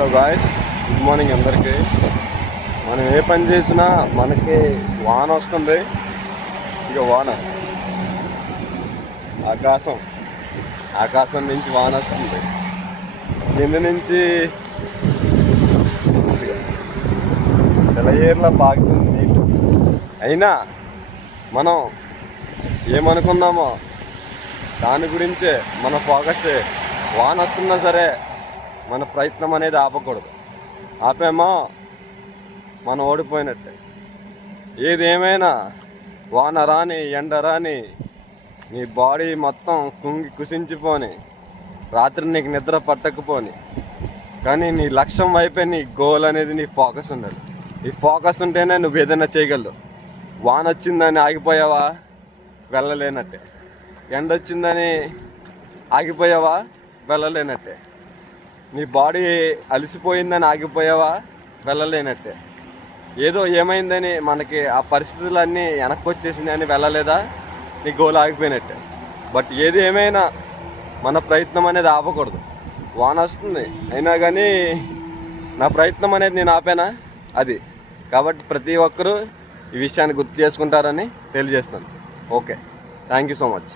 Hello guys, good morning అందరికీ. మనం ఏ పని చేసినా మనకి వాన వస్తుంది. ఇక వాన ఆకాశం నుంచి వాన వస్తుంది. కింద నుంచి తెలయేర్లా పాకుతుంది నీళ్ళు. అయినా మనం ఏమనుకున్నామో దాని గురించే మన ఫోకస్. వాన వస్తున్నా సరే మన ప్రయత్నం అనేది ఆపకూడదు. ఆపేమో మనం ఓడిపోయినట్టే. ఏదేమైనా వాన రాని ఎండ రాని నీ బాడీ మొత్తం కుసించిపోని, రాత్రి నీకు నిద్ర పట్టకపోని, కానీ నీ లక్ష్యం వైపే నీ గోల్ అనేది నీ ఫోకస్ ఉండాలి. ఈ ఫోకస్ ఉంటేనే నువ్వు ఏదైనా చేయగలవు. వాన వచ్చిందని ఆగిపోయావా, వెళ్ళలేనట్టే. ఎండ వచ్చిందని ఆగిపోయావా, వెళ్ళలేనట్టే. నీ బాడీ అలసిపోయిందని ఆగిపోయావా, వెళ్ళలేనట్టే. ఏదో ఏమైందని మనకి ఆ పరిస్థితులన్నీ వెనక్కి వచ్చేసిందని వెళ్ళలేదా, నీ గోల్ ఆగిపోయినట్టే. బట్ ఏది ఏమైనా మన ప్రయత్నం అనేది ఆపకూడదు. వాన వస్తుంది అయినా కానీ నా ప్రయత్నం అనేది నేను ఆపానా, అది. కాబట్టి ప్రతి ఒక్కరూ ఈ విషయాన్ని గుర్తు చేసుకుంటారని తెలియజేస్తాను. Okay, thank you so much.